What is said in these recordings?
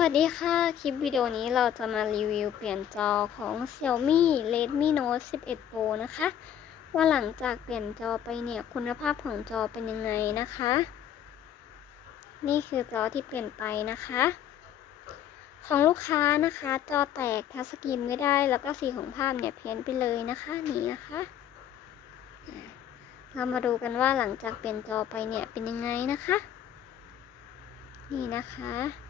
วัสดีค่ะ คลิปวิดีโอนี้เราจะมารีวิวเปลี่ยนจอของ Xiaomi Redmi Note 11 Pro นะคะ ว่าหลังจากเปลี่ยนจอไปเนี่ยคุณภาพของจอเป็นยังไงนะคะ นี่คือจอที่เปลี่ยนไปนะคะ ของลูกค้านะคะ จอแตกทัชสกรีนไม่ได้ แล้วก็สีของภาพเนี่ยเพี้ยนไปเลยนะคะนี่นะคะ เรามาดูกันว่าหลังจากเปลี่ยนจอไปเนี่ยเป็นยังไงนะคะ นี่นะคะ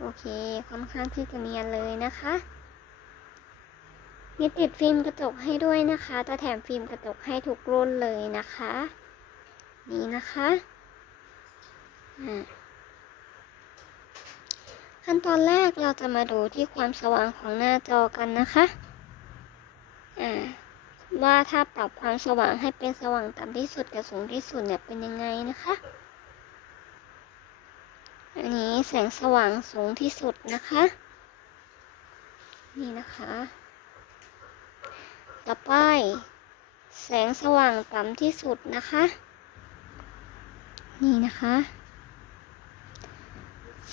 โอเค ค่อนข้างที่จะเนียนเลยนะคะ มีติดฟิล์มกระจกให้ด้วยนะคะ จะแถมฟิล์มกระจกให้ทุกรุ่นเลยนะคะ นี่นะคะอ่าขั้นตอนแรกเราจะมาดูที่ความสว่างของหน้าจอกันนะคะอ่าว่าถ้าปรับความสว่างให้เป็นสว่างต่ำที่สุดกับสูงที่สุดเนี่ยเป็นยังไงนะคะ อันนี้แสงสว่างสูงที่สุดนะคะ นี่นะคะ ต่อไป แสงสว่างต่ำที่สุดนะคะ นี่นะคะ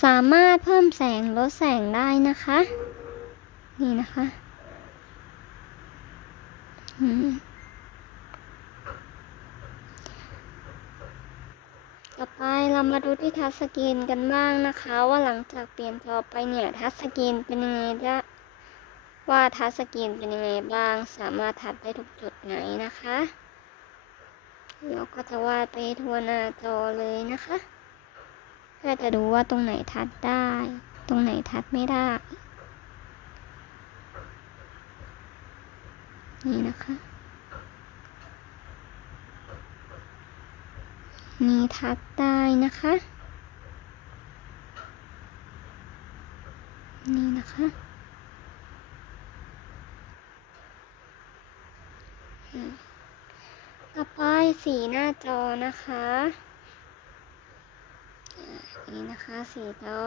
สามารถเพิ่มแสงลดแสงได้นะคะ นี่นะคะ อืม ต่อไป เรามาดูที่ทัชสกรีนกันบ้างนะคะ ว่าหลังจากเปลี่ยนจอไปเนี่ยทัชสกรีนเป็นยังไงจะว่าทัชสกรีนเป็นยังไงบ้าง สามารถทัดได้ทุกจุดไหนนะคะเราก็จะวาดไปทั่วหน้าจอเลยนะคะเพื่อจะดูว่าตรงไหนทัดได้ ตรงไหนทัดไม่ได้ นี่นะคะ มีทัดได้นะคะ นี่นะคะอืมต่อไปสีหน้าจอนะคะอ่านี่นะคะสีจอ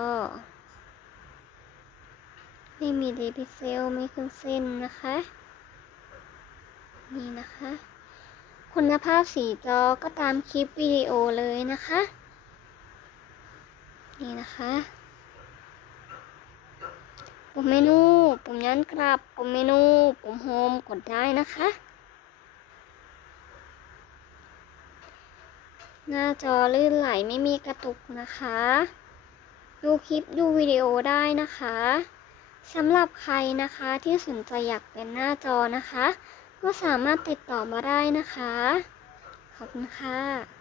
ไม่มีดีพิเซลไม่ขึ้นเส้นนะคะ นี่นะคะ คุณภาพสีจอก็ตามคลิปวิดีโอเลยนะคะ นี่นะคะ ปุ่มเมนู ปุ่มย้อนกลับ ปุ่มเมนู ปุ่มโฮมกดได้นะคะ หน้าจอลื่นไหลไม่มีกระตุกนะคะ ดูคลิปดูวิดีโอได้นะคะสำหรับใครนะคะที่สนใจอยากเป็นหน้าจอนะคะ ก็สามารถติดต่อมาได้นะคะ ขอบคุณค่ะ